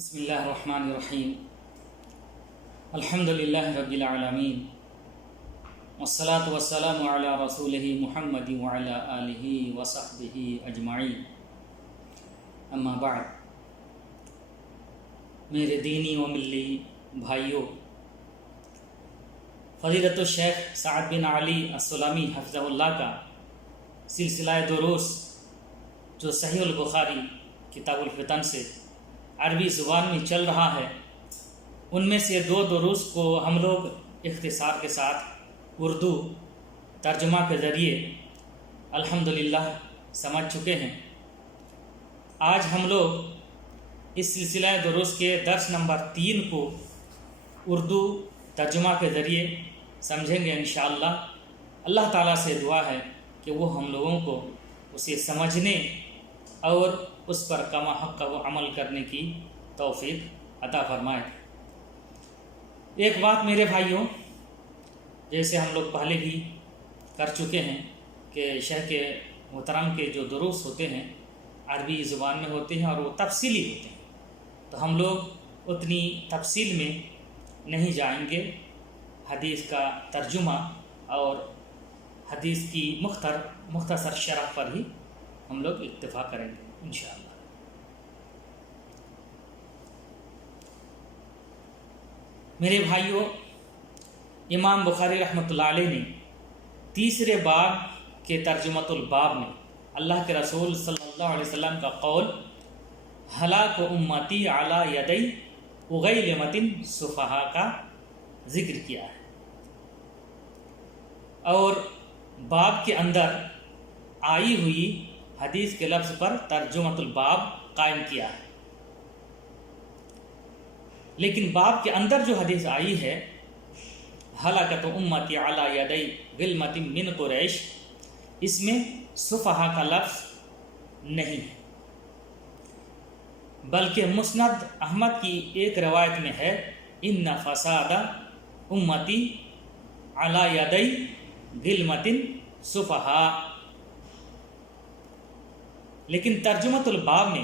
بسم اللہ الرحمن الرحیم الحمد للہ رب العالمین والصلاة والسلام علی رسولہ محمد وعلی آلہ وصحبہ اجمعین اما بعد، میرے دینی و ملی بھائیوں، فضیلت الشیخ سعد بن علی السلامی حفظہ اللہ کا سلسلہ دروس جو صحیح البخاری کتاب الفتن سے عربی زبان میں چل رہا ہے، ان میں سے 2 دروس کو ہم لوگ اختصار کے ساتھ اردو ترجمہ کے ذریعے الحمدللہ سمجھ چکے ہیں۔ آج ہم لوگ اس سلسلہ دروس کے درس نمبر 3 کو اردو ترجمہ کے ذریعے سمجھیں گے انشاءاللہ۔ اللہ تعالیٰ سے دعا ہے کہ وہ ہم لوگوں کو اسے سمجھنے اور اس پر کما حق و عمل کرنے کی توفیق عطا فرمائے۔ ایک بات میرے بھائیوں، جیسے ہم لوگ پہلے بھی کر چکے ہیں کہ شیخ کے محترم کے جو دروس ہوتے ہیں عربی زبان میں ہوتے ہیں اور وہ تفصیلی ہوتے ہیں، تو ہم لوگ اتنی تفصیل میں نہیں جائیں گے۔ حدیث کا ترجمہ اور حدیث کی مختصر شرح پر ہی ہم لوگ اکتفا کریں گے انشاءاللہ۔ میرے بھائیوں، امام بخاری رحمۃ اللہ علیہ نے 3 باب کے ترجمۃ الباب میں اللہ کے رسول صلی اللہ علیہ وسلم کا قول ہلاک امتی علی یدی اغیلمۃ صفہاء کا ذکر کیا ہے، اور باب کے اندر آئی ہوئی حدیث کے لفظ پر ترجمۃ الباب قائم کیا ہے۔ لیکن باب کے اندر جو حدیث آئی ہے ہلاکت امتی علی یدی غلمۃ من قریش، اس میں صفہاء کا لفظ نہیں ہے، بلکہ مسند احمد کی ایک روایت میں ہے ان فساد امتی علی یدی غلمۃ صفہاء۔ لیکن ترجمۃ الباب میں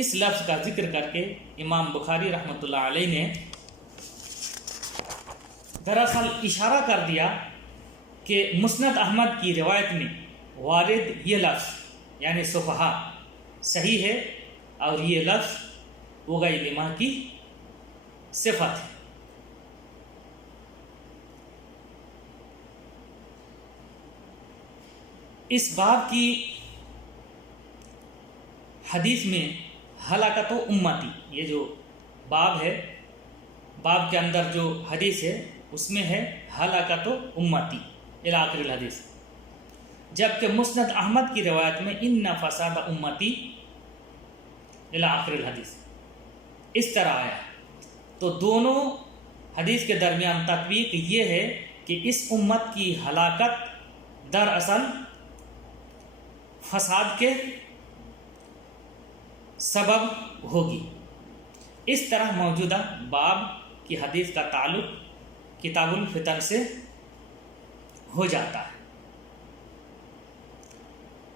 اس لفظ کا ذکر کر کے امام بخاری رحمۃ اللہ علیہ نے دراصل اشارہ کر دیا کہ مسند احمد کی روایت میں وارد یہ لفظ یعنی صفہاء صحیح ہے، اور یہ لفظ اغیلمہ کی صفت ہے۔ اس باب کی حدیث میں ہلاکت امتی، یہ جو باب ہے، باب کے اندر جو حدیث ہے اس میں ہے ہلاکت امتی الی آخر الحدیث، جبکہ مسند احمد کی روایت میں ان فساد امتی الی آخر الحدیث اس طرح آیا۔ تو دونوں حدیث کے درمیان تطبیق یہ ہے کہ اس امت کی ہلاکت دراصل فساد کے سبب ہوگی۔ اس طرح موجودہ باب کی حدیث کا تعلق کتاب الفتن سے ہو جاتا ہے،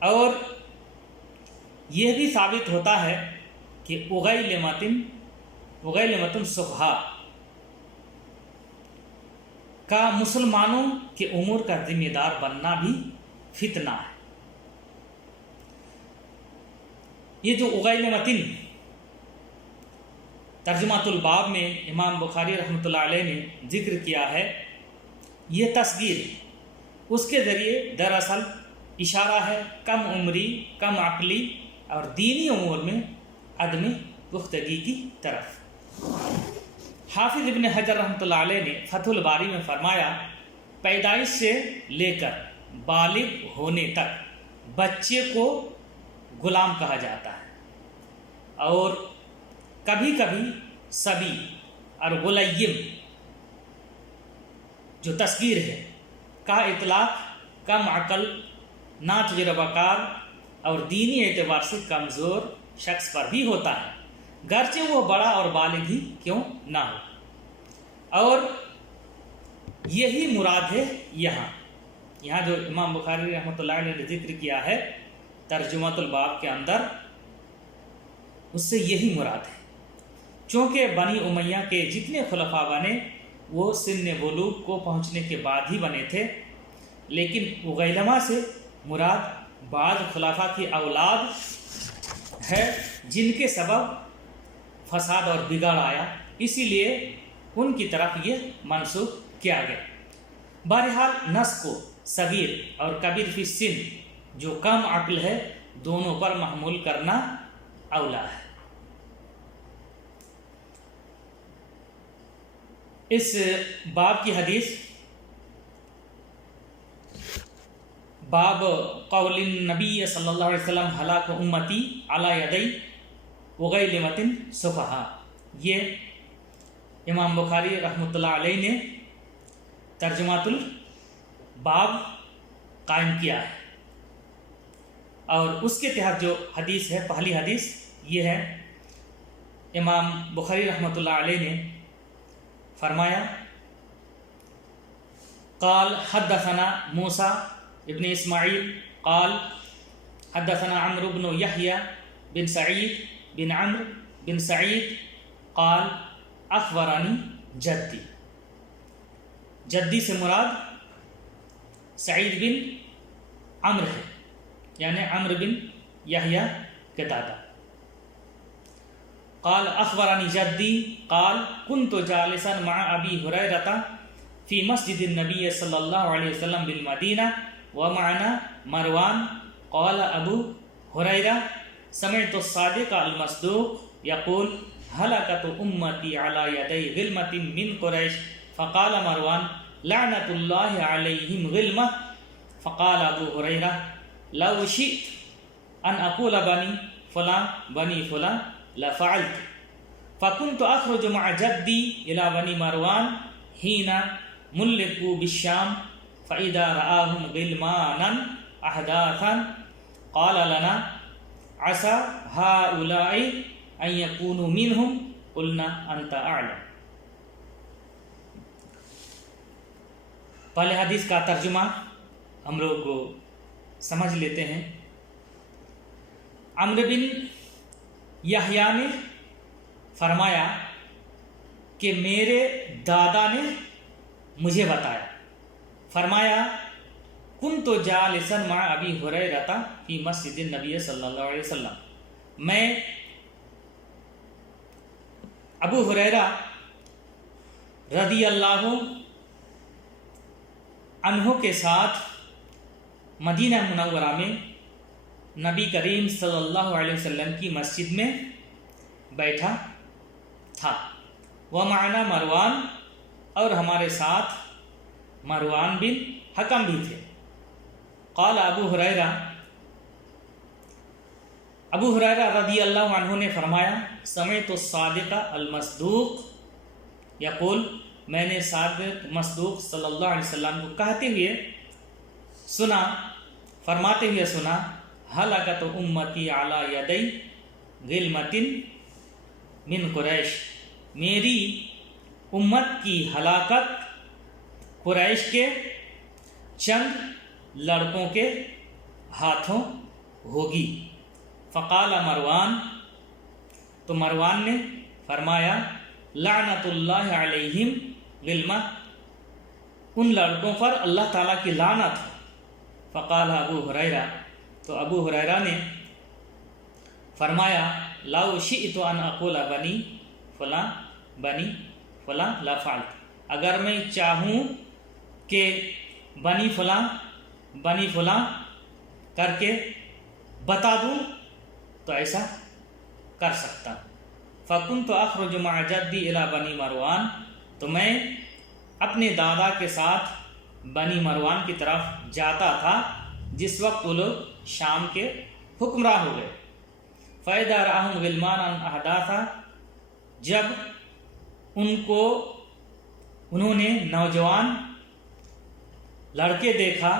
اور یہ بھی ثابت ہوتا ہے کہ اغیلمۃ صفہاء کا مسلمانوں کے امور کا ذمہ دار بننا بھی فتنہ ہے۔ یہ جو اغیلمۃ ترجمۃ الباب میں امام بخاری رحمۃ اللہ علیہ نے ذکر کیا ہے، یہ تصغیر اس کے ذریعے دراصل اشارہ ہے کم عمری، کم عقلی اور دینی امور میں عدم پختگی کی طرف۔ حافظ ابن حجر رحمۃ اللہ علیہ نے فتح الباری میں فرمایا، پیدائش سے لے کر بالغ ہونے تک بچے کو غلام کہا جاتا ہے، اور کبھی کبھی صبی اور غلیم جو تصغیر ہے کا اطلاق کم عقل، نا تجربہ کار اور دینی اعتبار سے کمزور شخص پر بھی ہوتا ہے، گرچہ وہ بڑا اور بالغ ہی کیوں نہ ہو۔ اور یہی مراد ہے یہاں جو امام بخاری رحمۃ اللہ علیہ نے ذکر کیا ہے ترجمۃ الباب کے اندر، اس سے یہی مراد ہے چونکہ بنی امیہ کے جتنے خلفاء بنے وہ سن بلوغ کو پہنچنے کے بعد ہی بنے تھے، لیکن اغیلما سے مراد بعض خلفاء کی اولاد ہے جن کے سبب فساد اور بگاڑ آیا، اسی لیے ان کی طرف یہ منسوخ کیا گیا۔ بہرحال نس کو صغیر اور کبیر فی السن جو کم عقل ہے دونوں پر محمول کرنا اولا ہے۔ اس باب کی حدیث باب قول النبی صلی اللہ علیہ وسلم ہلاک امتی علی یدی اغیلمۃ صفحاء، یہ امام بخاری رحمۃ اللہ علیہ نے ترجمۃ الباب قائم کیا ہے، اور اس کے تحت جو حدیث ہے، پہلی حدیث یہ ہے، امام بخاری رحمۃ اللہ علیہ نے فرمایا قال حدثنا موسیٰ ابن اسماعیل قال حدثنا عمرو بن یحییٰ بن سعید بن عمرو بن سعید قال اخبرانی جدی، جدی سے مراد سعید بن عمرو ہے، یعنی عمرو بن یحییٰ کے دادا۔ قال اخبرانی جدی قال كنت جالسا مع ابی ہریرہ فی مسجد النبی صلی اللہ علیہ وسلم بالمدینہ ومعنا مروان قال ابو ہریرہ سمعت الصادق المصدوق یقول ہلکت امتی علی یدی غلمۃ من قریش فقال مروان لعنت اللہ علیہم غلمہ فقال ابو ہریرہ لو شئت ان اقول بنی فلاں بنی فلاں لفعلت فكنت اخرج مع جدی الى بنی مروان حين ملكوا بالشام فاذا رآهم غلمانا احداثا قال لنا عسى هؤلاء ان يكونوا منهم قلنا انت اعلم۔ پہلے حدیث کا ترجمہ ہم لوگ سمجھ لیتے ہیں۔ عمرو بن یحییٰ نے فرمایا کہ میرے دادا نے مجھے بتایا، فرمایا کنت جالسا مع ابی ہریرہ فی مسجد النبی صلی اللہ علیہ وسلم، میں ابو ہریرہ رضی اللہ عنہ کے ساتھ مدینہ منورہ میں نبی کریم صلی اللہ علیہ وسلم کی مسجد میں بیٹھا تھا، ومعنا مروان، اور ہمارے ساتھ مروان بن حکم بھی تھے۔ قال ابو ہریرہ رضی اللہ عنہ نے فرمایا سمعت الصادق المصدوق یقول، میں نے صادق مصدوق صلی اللہ علیہ وسلم کو کہتے ہوئے سنا، فرماتے ہوئے سنا ہلاکت امتی علی یدی غلمۃ من قریش، میری امت کی ہلاکت قریش کے چند لڑکوں کے ہاتھوں ہوگی۔ فقال مروان، تو مروان نے فرمایا لعنت اللہ علیہم غلمہ، ان لڑکوں پر اللہ تعالیٰ کی لعنت ہے۔ فقال ابو ہریرہ، تو ابو ہریرہ نے فرمایا لو شئت ان اقول بنی فلاں بنی فلاں لفعلت، اگر میں چاہوں کہ بنی فلاں کر کے بتا دوں تو ایسا کر سکتا ہوں۔ فکنت اخرج مع جدی الی بنی مروان، تو میں اپنے دادا کے ساتھ بنی مروان کی طرف جاتا تھا جس وقت وہ لوگ شام کے حکمراں ہو گئے۔ فَإِذَا رَأَهُمْ غِلْمَانًا أَحْدَاثًا، جب انہوں نے نوجوان لڑکے دیکھا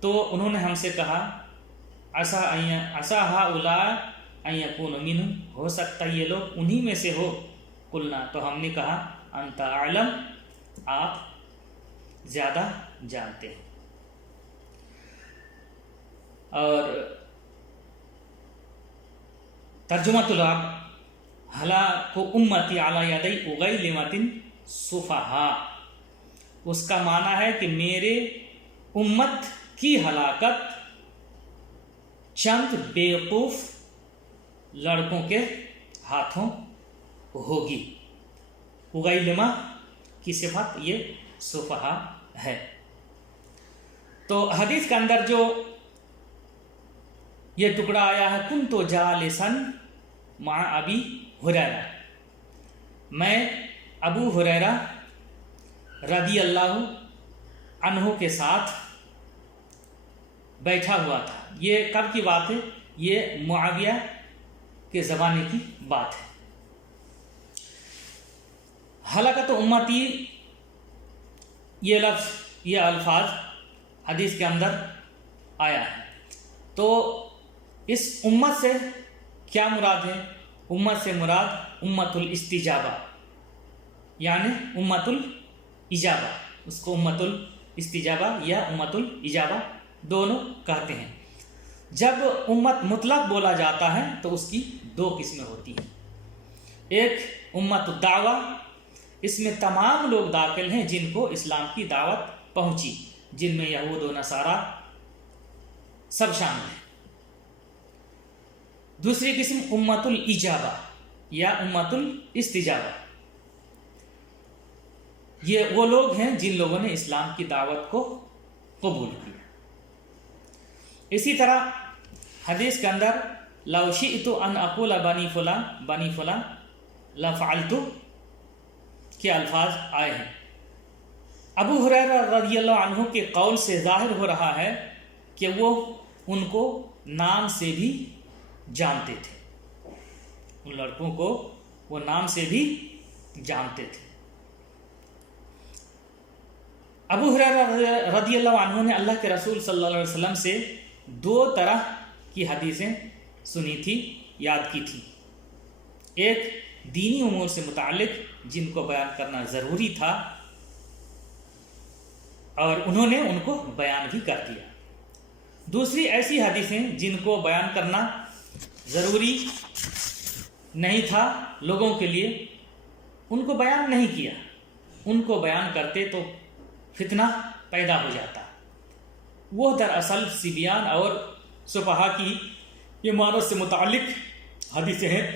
تو انہوں نے ہم سے کہا عَسَىٰ هَٰؤُلَاءِ أَن يَكُونُوا مِنْهُمْ، ہو سکتا ہے یہ لوگ انہی میں سے ہو۔ قُلْنَا، تو ہم نے کہا أَنْتَ أَعْلَمُ، آپ زیادہ جانتے ہیں۔ اور ترجمۃ الباب ہلاک امتی علی یدی اغیلمۃ سفہا، اس کا معنی ہے کہ میرے امت کی ہلاکت چند بیوقوف لڑکوں کے ہاتھوں ہوگی۔ اغیلمہ کی صفت یہ سفہا ہے۔ تو حدیث کے اندر جو یہ ٹکڑا آیا ہے کنت جالسا مع ابی ہریرہ، میں ابو ہریرہ رضی اللہ عنہ کے ساتھ بیٹھا ہوا تھا، یہ کب کی بات ہے؟ یہ معاویہ کے زمانے کی بات ہے۔ ہلاکت امتی، یہ لفظ، یہ الفاظ حدیث کے اندر آیا ہے۔ تو اس امت سے کیا مراد ہے؟ امت سے مراد امت الاستجابہ، یعنی امت الاجابہ، اس کو امت الاستجابہ یا امت الاجابہ دونوں کہتے ہیں۔ جب امت مطلق بولا جاتا ہے تو اس کی دو قسمیں ہوتی ہیں۔ ایک امت الدعوہ، اس میں تمام لوگ داخل ہیں جن کو اسلام کی دعوت پہنچی، جن میں یہود و نصارہ سب شامل ہیں۔ دوسری قسم امت الاجابہ یا امت الاستجابہ، یہ وہ لوگ ہیں جن لوگوں نے اسلام کی دعوت کو قبول کیا۔ اسی طرح حدیث کے اندر لو شئت ان اقول بنی فلاں لفعلت کے الفاظ آئے ہیں۔ ابو ہریرہ رضی اللہ عنہ کے قول سے ظاہر ہو رہا ہے کہ وہ ان کو نام سے بھی جانتے تھے، ان لڑکوں کو وہ نام سے بھی جانتے تھے۔ ابو ہریرہ رضی اللہ عنہ نے اللہ کے رسول صلی اللہ علیہ وسلم سے دو طرح کی حدیثیں سنی تھی، یاد کی تھی۔ ایک دینی امور سے متعلق جن کو بیان کرنا ضروری تھا اور انہوں نے ان کو بیان بھی کر دیا۔ دوسری ایسی حدیثیں جن کو بیان کرنا ضروری نہیں تھا لوگوں کے لیے، ان کو بیان نہیں کیا، ان کو بیان کرتے تو فتنہ پیدا ہو جاتا۔ وہ دراصل صبیان اور سفہا کی عمارت سے متعلق حدیثیں ہیں،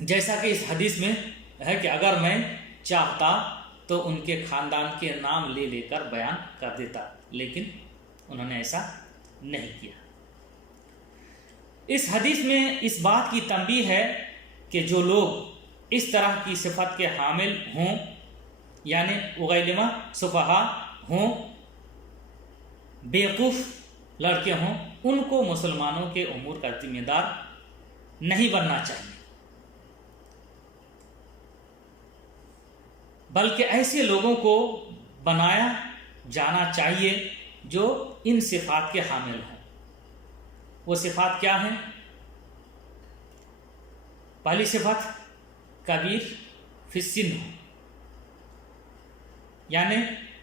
جیسا کہ اس حدیث میں ہے کہ اگر میں چاہتا تو ان کے خاندان کے نام لے لے کر بیان کر دیتا، لیکن انہوں نے ایسا نہیں کیا۔ اس حدیث میں اس بات کی تنبیہ ہے کہ جو لوگ اس طرح کی صفت کے حامل ہوں، یعنی اغیلمہ سفہا ہوں، بیوقوف لڑکے ہوں، ان کو مسلمانوں کے امور کا ذمہ دار نہیں بننا چاہیے، بلکہ ایسے لوگوں کو بنایا جانا چاہیے جو ان صفات کے حامل ہوں۔ وہ صفات کیا ہیں؟ پہلی صفت کبیر فی السن ہو، یعنی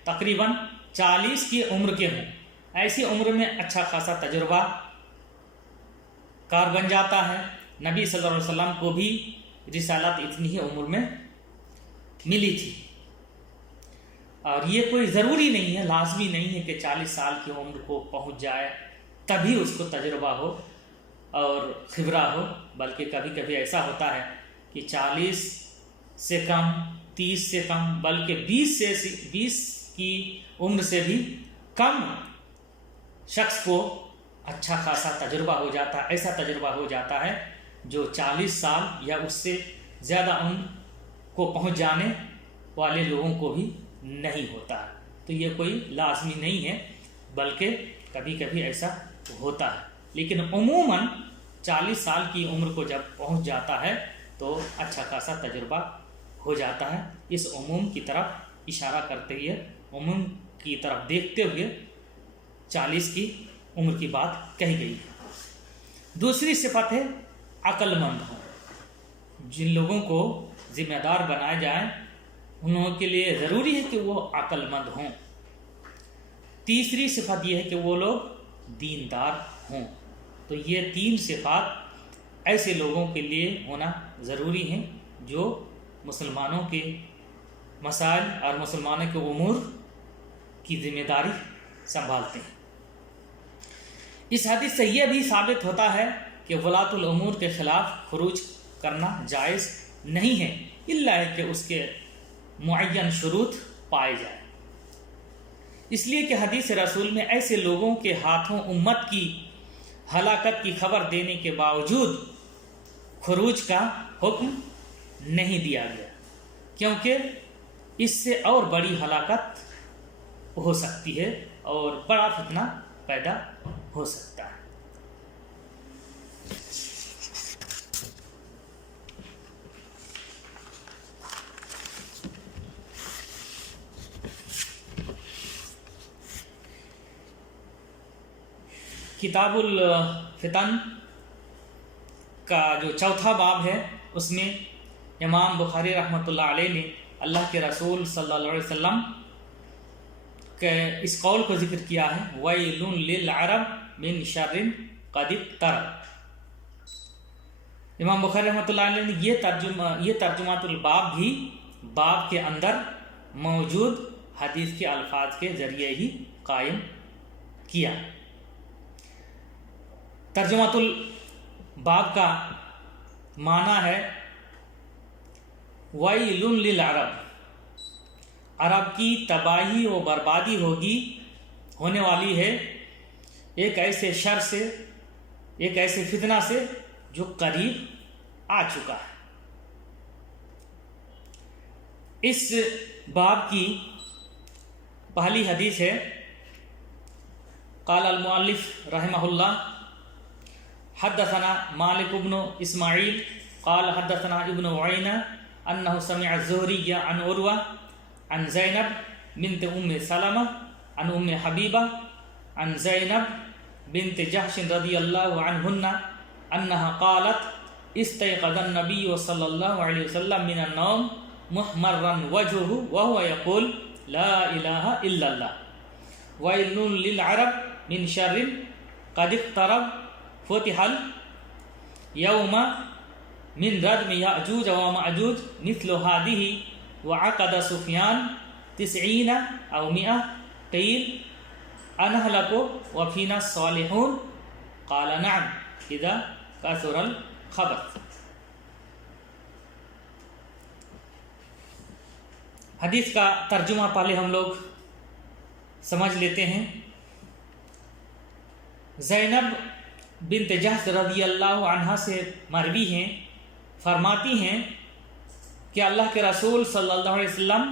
تقریباً 40 کی عمر کے ہوں۔ ایسی عمر میں اچھا خاصا تجربہ کار بن جاتا ہے۔ نبی صلی اللہ علیہ وسلم کو بھی رسالت اتنی ہی عمر میں ملی تھی، اور یہ کوئی ضروری نہیں ہے، لازمی نہیں ہے کہ 40 سال کی عمر کو پہنچ جائے تبھی اس کو تجربہ ہو اور خبرہ ہو، بلکہ کبھی کبھی ایسا ہوتا ہے کہ 40 سے کم، 30 سے کم، بلکہ 20 کی عمر سے بھی کم شخص کو اچھا خاصا تجربہ ہو جاتا ہے۔ ایسا تجربہ ہو جاتا ہے جو 40 سال یا اس سے زیادہ عمر کو پہنچ جانے والے لوگوں کو بھی نہیں ہوتا ہے۔ تو یہ کوئی لازمی نہیں ہے، بلکہ کبھی کبھی ایسا ہوتا ہے، لیکن عموماً 40 سال کی عمر کو جب پہنچ جاتا ہے تو اچھا خاصا تجربہ ہو جاتا ہے۔ اس عموم کی طرف اشارہ کرتے ہوئے، عموم کی طرف دیکھتے ہوئے 40 کی عمر کی بات کہی گئی ہے۔ دوسری صفت ہے عقل مند ہو۔ جن لوگوں کو ذمہ دار بنایا جائے انہوں کے لیے ضروری ہے کہ وہ عقل مند ہوں۔ تیسری صفت یہ ہے کہ وہ لوگ دیندار ہوں۔ تو یہ 3 صفات ایسے لوگوں کے لیے ہونا ضروری ہے جو مسلمانوں کے مسائل اور مسلمانوں کے امور کی ذمہ داری سنبھالتے ہیں۔ اس حدیث سے یہ بھی ثابت ہوتا ہے کہ ولاۃ الامور کے خلاف خروج کرنا جائز نہیں ہے، الا کہ اس کے معین شروط پائے جائیں۔ اس لیے کہ حدیث رسول میں ایسے لوگوں کے ہاتھوں امت کی ہلاکت کی خبر دینے کے باوجود خروج کا حکم نہیں دیا گیا، کیونکہ اس سے اور بڑی ہلاکت ہو سکتی ہے اور بڑا فتنہ پیدا ہو سکتا ہے۔ کتاب الفتن کا جو چوتھا باب ہے اس میں امام بخاری رحمۃ اللہ علیہ نے اللہ کے رسول صلی اللہ علیہ وسلم کے اس قول کو ذکر کیا ہے، وَيْلٌ لِلْعَرَبِ مِنْ شَرٍ قَدِ اقْتَرَبَ۔ امام بخاری رحمۃ اللہ علیہ نے یہ ترجمات الباب بھی باب کے اندر موجود حدیث کے الفاظ کے ذریعے ہی قائم کیا۔ ترجمات الباب کا معنی ہے وَيْلٌ لِلْعَرَبِ، عرب کی تباہی و بربادی ہونے والی ہے ایک ایسے شر سے، ایک ایسے فتنہ سے جو قریب آ چکا ہے۔ اس باب کی پہلی حدیث ہے، قال المؤلف رحمہ اللہ حدثنا مالک بن اسماعیل قال حدثنا ابن عینہ انہ سمع الزہری عن عروہ عن زینب بنت ام سلمہ عن ام حبیبہ عن زینب بنت جحش رضی اللہ عنہن انہا قالت استيقظ النبي صلی اللہ علیہ وسلم من النوم محمرا وجهه وهو يقول لا الہ الا اللہ ويل للعرب من شر قد اقترب فتح اليوم من ردم یأجوج ومأجوج مثل هذه وعقد سفیان 90 أو 100 قیل أنهلك وفينا الصالحون قال نعم إذا كثر الخبث۔ حدیث کا ترجمہ پہلے ہم لوگ سمجھ لیتے ہیں۔ زینب بنت جحش رضی اللہ عنہا سے مروی ہیں، فرماتی ہیں کہ اللہ کے رسول صلی اللہ علیہ وسلم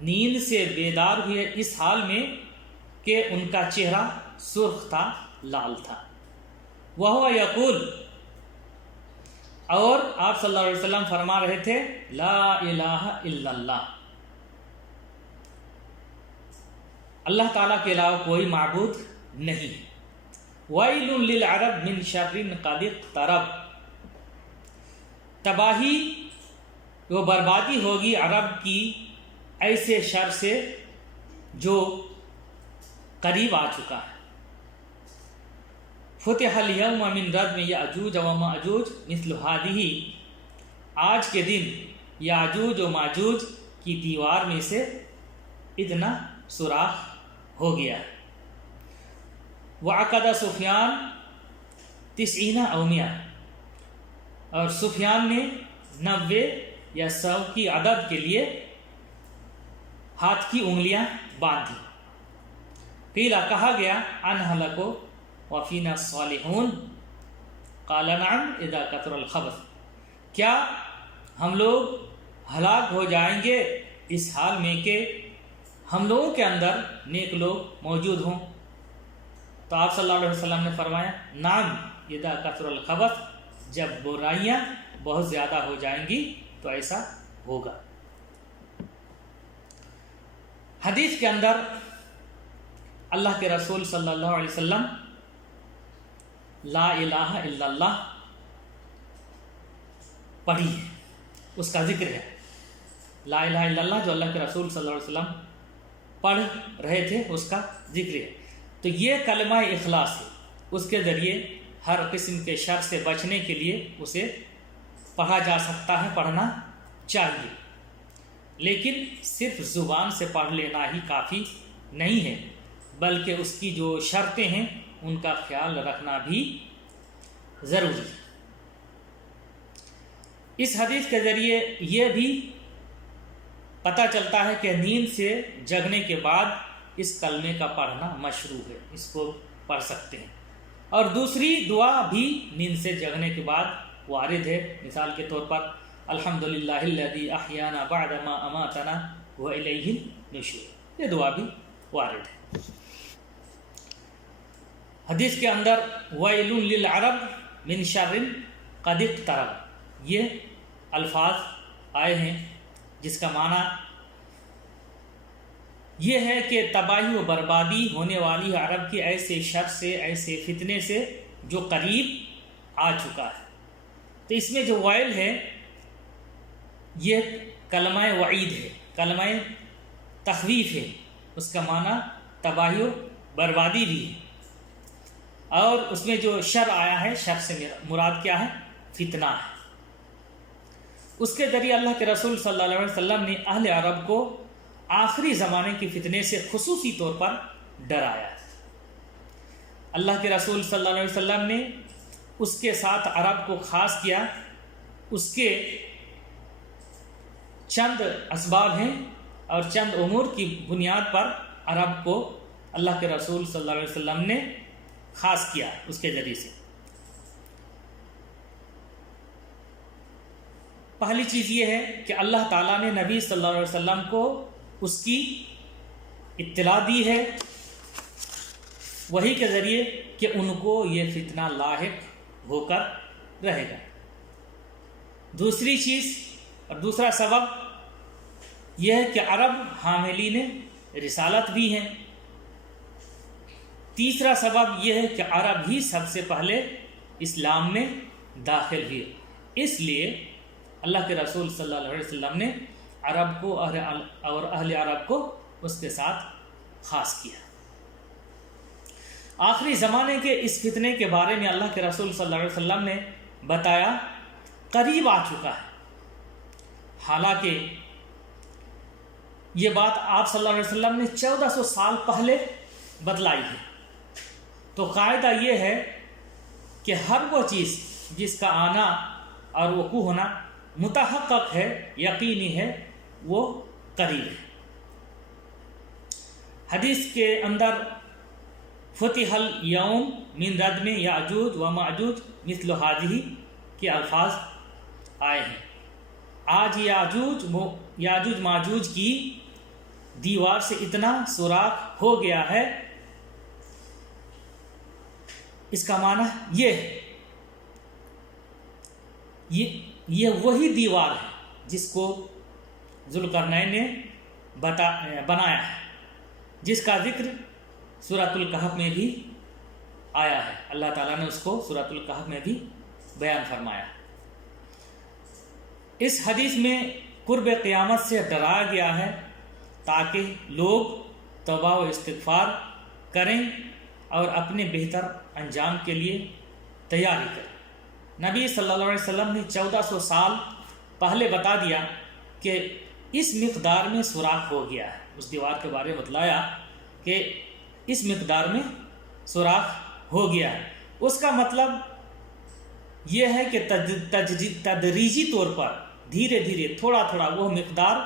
نیند سے بیدار ہوئے اس حال میں کہ ان کا چہرہ سرخ تھا، لال تھا۔ وہو یقول، اور آپ صلی اللہ علیہ وسلم فرما رہے تھے لا الہ الا اللہ، اللہ تعالیٰ کے علاوہ کوئی معبود نہیں۔ وَيْلٌ لِلْعَرَبِ مِنْ شَرٍ قَدِ اقْتَرَبَ، تباہی و بربادی ہوگی عرب کی ایسے شر سے جو قریب آ چکا ہے۔ فتح اليوم من ردم یأجوج و مأجوج مثل هذه، آج کے دن یاجوج و ماجوج کی دیوار میں سے اتنا سوراخ ہو گیا۔ وعقد سفیان 90 أو 100، اور سفیان نے 90 یا 100 کی عدد کے لیے ہاتھ کی انگلیاں باندھی۔ قیلا، کہا گیا، انہلکو وفینا الصالحون قال نعم اذا کثر الخبث، کیا ہم لوگ ہلاک ہو جائیں گے اس حال میں کہ ہم لوگوں کے اندر نیک لوگ موجود ہوں؟ تو آپ صلی اللہ علیہ وسلم نے فرمایا نعم اذا کثر الخبث، جب برائیاں بہت زیادہ ہو جائیں گی تو ایسا ہوگا۔ حدیث کے اندر اللہ کے رسول صلی اللہ علیہ وسلم لا الہ الا اللہ پڑھی ہے، اس کا ذکر ہے۔ لا الہ الا اللہ جو اللہ کے رسول صلی اللہ علیہ وسلم پڑھ رہے تھے اس کا ذکر ہے۔ تو یہ کلمہ اخلاص ہے، اس کے ذریعے ہر قسم کے شر سے بچنے کے لیے اسے پڑھا جا سکتا ہے، پڑھنا چاہیے، لیکن صرف زبان سے پڑھ لینا ہی کافی نہیں ہے، بلکہ اس کی جو شرطیں ہیں ان کا خیال رکھنا بھی ضروری ہے۔ اس حدیث کے ذریعے یہ بھی پتہ چلتا ہے کہ نیند سے جگنے کے بعد اس کلمے کا پڑھنا مشروع ہے، اس کو پڑھ سکتے ہیں۔ اور دوسری دعا بھی نیند سے جگنے کے بعد وارد ہے، مثال کے طور پر الحمدللہ الذی احیانا بعد ما اماتنا والیہ النشور، یہ دعا بھی وارد ہے۔ حدیث کے اندر ویل للعرب من شر قد اقترب، یہ الفاظ آئے ہیں جس کا معنی یہ ہے کہ تباہی و بربادی ہونے والی عرب کی ایسے شر سے، ایسے فتنے سے جو قریب آ چکا ہے۔ تو اس میں جو ویل ہے یہ کلمہ وعید ہے، کلمہ تخویف ہے، اس کا معنی تباہی و بربادی بھی ہے۔ اور اس میں جو شر آیا ہے، شر سے مراد کیا ہے؟ فتنہ ہے۔ اس کے ذریعے اللہ کے رسول صلی اللہ علیہ وسلم نے اہل عرب کو آخری زمانے کی فتنے سے خصوصی طور پر ڈرایا ہے۔ اللہ کے رسول صلی اللہ علیہ وسلم نے اس کے ساتھ عرب کو خاص کیا، اس کے چند اسباب ہیں اور چند امور کی بنیاد پر عرب کو اللہ کے رسول صلی اللہ علیہ وسلم نے خاص کیا اس کے ذریعے سے۔ پہلی چیز یہ ہے کہ اللہ تعالیٰ نے نبی صلی اللہ علیہ وسلم کو اس کی اطلاع دی ہے وحی کے ذریعے کہ ان کو یہ فتنہ لاحق ہو کر رہے گا۔ دوسری چیز اور دوسرا سبب یہ ہے کہ عرب حاملین رسالت بھی ہیں۔ تیسرا سبب یہ ہے کہ عرب ہی سب سے پہلے اسلام میں داخل ہوئے، اس لیے اللہ کے رسول صلی اللہ علیہ وسلم نے عرب کو اور اہل عرب کو اس کے ساتھ خاص کیا۔ آخری زمانے کے اس فتنے کے بارے میں اللہ کے رسول صلی اللہ علیہ وسلم نے بتایا قریب آ چکا ہے، حالانکہ یہ بات آپ صلی اللہ علیہ وسلم نے 1400 سال پہلے بتلائی ہے۔ تو قاعدہ یہ ہے کہ ہر وہ چیز جس کا آنا اور وقوع ہونا متحقق ہے، یقینی ہے، وہ قریب ہے۔ حدیث کے اندر فتح الیوم من ردم یاجوج و ماجوج مثل ہذہ کے الفاظ آئے ہیں۔ آج یاجوج ماجوج کی دیوار سے اتنا سوراخ ہو گیا ہے، اس کا معنی یہ ہے یہ وہی دیوار ہے جس کو ذوالقرنین نے بنایا ہے، جس کا ذکر سورۃ الکہف میں بھی آیا ہے۔ اللہ تعالیٰ نے اس کو سورۃ الکہف میں بھی بیان فرمایا۔ اس حدیث میں قرب قیامت سے ڈرایا گیا ہے تاکہ لوگ توبہ و استغفار کریں اور اپنے بہتر انجام کے لیے تیاری کریں۔ نبی صلی اللہ علیہ وسلم نے 1400 سال پہلے بتا دیا کہ اس مقدار میں سوراخ ہو گیا ہے، اس دیوار کے بارے میں بتلایا کہ اس مقدار میں سوراخ ہو گیا ہے۔ اس کا مطلب یہ ہے کہ تدریجی طور پر دھیرے دھیرے تھوڑا تھوڑا وہ مقدار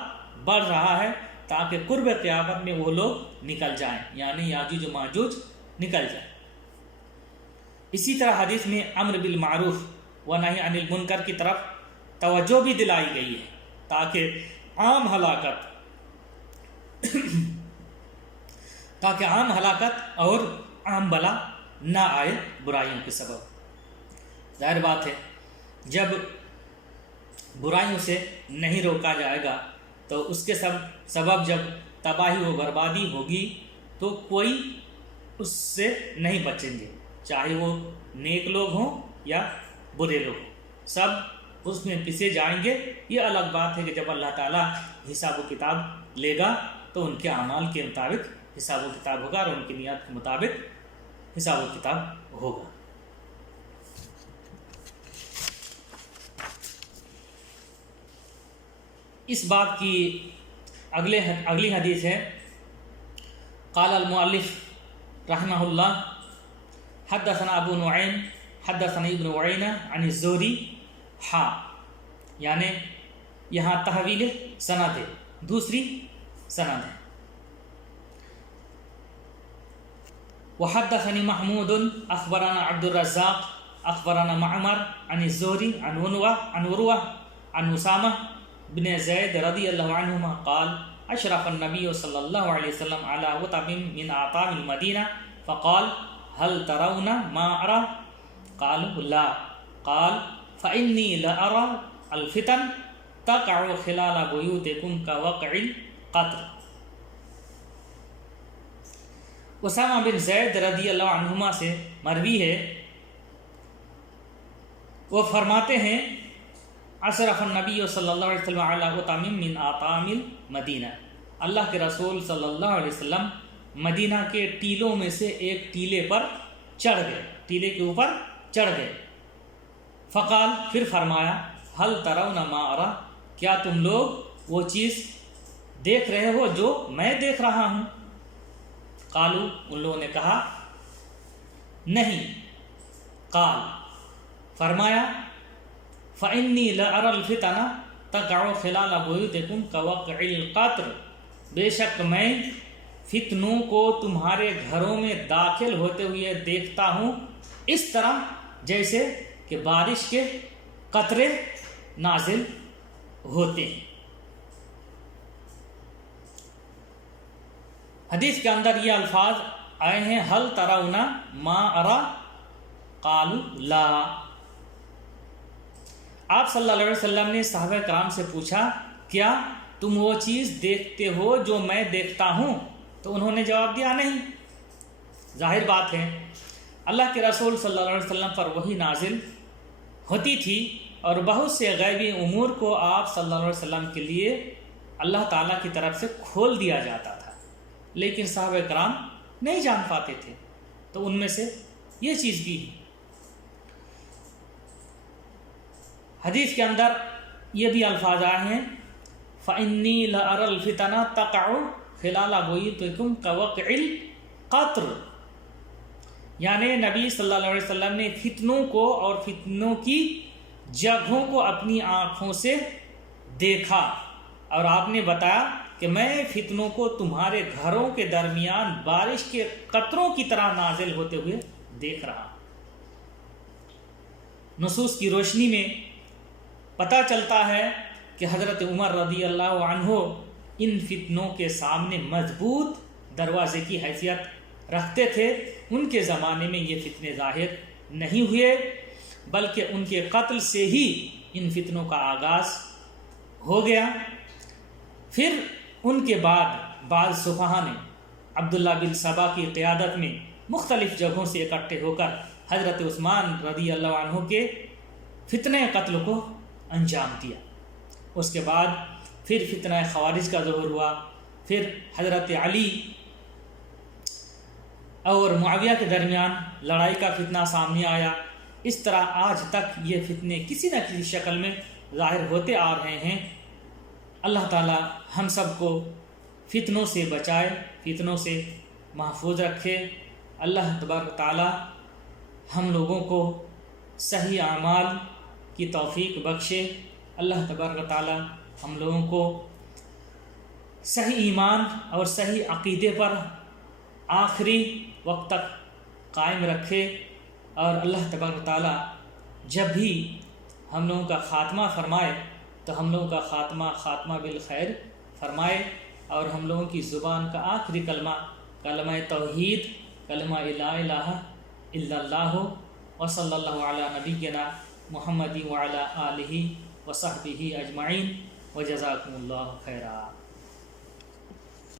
بڑھ رہا ہے تاکہ قرب قیامت میں وہ لوگ نکل جائیں، یعنی یاجوج و ماجوج نکل جائیں۔ اسی طرح حدیث میں امر بالمعروف و نہی عن المنکر کی طرف توجہ بھی دلائی گئی ہے تاکہ عام ہلاکت اور عام بلا نہ آئے برائیوں کے سبب۔ ظاہر بات ہے جب برائیوں سے نہیں روکا جائے گا تو اس کے سبب جب تباہی و بربادی ہوگی تو کوئی اس سے نہیں بچیں گے، چاہے وہ نیک لوگ ہوں یا برے لوگ ہوں، سب اس میں پسے جائیں گے۔ یہ الگ بات ہے کہ جب اللہ تعالیٰ حساب و کتاب لے گا تو ان کے اعمال کے مطابق حساب و کتاب ہوگا اور ان کی نیت کے مطابق حساب و کتاب ہوگا۔ اس باب کی اگلی حدیث ہے قال المؤلف رحمہ اللہ حدثنا ابو نعیم حدثنا ابن عینہ عن الزہری یعنی یہاں تحویل سند ہے، دوسری سند ہے۔ وحدثني محمود اخبرنا عبد الرزاق اخبرنا معمر عن الزهري عن عروة عن أسامة بن زيد رضي الله عنهما قال اشرف النبي صلى الله عليه وسلم على وطب من اعطام المدينة فقال هل ترون ما أرى؟ قالوا لا، قال فإني لأرى الفتن تقع خلال بيوتكم كوقع القطر۔ اسامہ بن زید رضی اللہ عنہما سے مروی ہے، وہ فرماتے ہیں اشرف النبی صلی اللہ علیہ وسلم علی اطام من اطام المدینہ، اللہ کے رسول صلی اللہ علیہ وسلم مدینہ کے ٹیلوں میں سے ایک ٹیلے پر چڑھ گئے، ٹیلے کے اوپر چڑھ گئے۔ فقال، پھر فرمایا هل ترون ما ارى، کیا تم لوگ وہ چیز دیکھ رہے ہو جو میں دیکھ رہا ہوں؟ قالو، ان لوگوں نے کہا نہیں۔ قال، فرمایا فإنی لأرى الفتن تقع خلال بیوتکم کوقع القطر، بے شک میں فتنوں کو تمہارے گھروں میں داخل ہوتے ہوئے دیکھتا ہوں اس طرح جیسے کہ بارش کے قطرے نازل ہوتے ہیں۔ حدیث کے اندر یہ الفاظ آئے ہیں هل ترون ما ارى، قالوا لا۔ آپ صلی اللہ علیہ وسلم نے صحابہ کرام سے پوچھا کیا تم وہ چیز دیکھتے ہو جو میں دیکھتا ہوں؟ تو انہوں نے جواب دیا نہیں۔ ظاہر بات ہے اللہ کے رسول صلی اللہ علیہ وسلم پر وحی نازل ہوتی تھی اور بہت سے غیبی امور کو آپ صلی اللہ علیہ وسلم کے لیے اللہ تعالیٰ کی طرف سے کھول دیا جاتا تھا، لیکن صحابہ کرام نہیں جان پاتے تھے، تو ان میں سے یہ چیز بھی ہے۔ حدیث کے اندر یہ بھی الفاظ آئے ہیں فإنی لأرى الفتن تقع خلال بیوتکم کوقع القطر، یعنی نبی صلی اللہ علیہ وسلم نے فتنوں کو اور فتنوں کی جگہوں کو اپنی آنکھوں سے دیکھا، اور آپ نے بتایا کہ میں فتنوں کو تمہارے گھروں کے درمیان بارش کے قطروں کی طرح نازل ہوتے ہوئے دیکھ رہا۔ نصوص کی روشنی میں پتہ چلتا ہے کہ حضرت عمر رضی اللہ عنہ ان فتنوں کے سامنے مضبوط دروازے کی حیثیت رکھتے تھے۔ ان کے زمانے میں یہ فتنے ظاہر نہیں ہوئے، بلکہ ان کے قتل سے ہی ان فتنوں کا آغاز ہو گیا۔ پھر ان کے بعد بعض صفحہ نے عبداللہ بن سبا کی قیادت میں مختلف جگہوں سے اکٹھے ہو کر حضرت عثمان رضی اللہ عنہ کے فتنہ قتل کو انجام دیا۔ اس کے بعد پھر فتنہ خوارج کا ظہور ہوا، پھر حضرت علی اور معاویہ کے درمیان لڑائی کا فتنہ سامنے آیا۔ اس طرح آج تک یہ فتنے کسی نہ کسی شکل میں ظاہر ہوتے آ رہے ہیں۔ اللہ تعالی ہم سب کو فتنوں سے بچائے، فتنوں سے محفوظ رکھے۔ اللہ تبارک تعالی ہم لوگوں کو صحیح اعمال کی توفیق بخشے۔ اللہ تبارک تعالی ہم لوگوں کو صحیح ایمان اور صحیح عقیدے پر آخری وقت تک قائم رکھے، اور اللہ تبارک تعالی جب بھی ہم لوگوں کا خاتمہ فرمائے تو ہم لوگوں کا خاتمہ بالخیر فرمائے، اور ہم لوگوں کی زبان کا آخری کلمہ کلمہ توحید، کلمہ لا الہ الا اللہ وصلی اللہ علی نبینا محمد وعلی آلہ وصحبہ اجمعین وجزاکم اللہ خیرا۔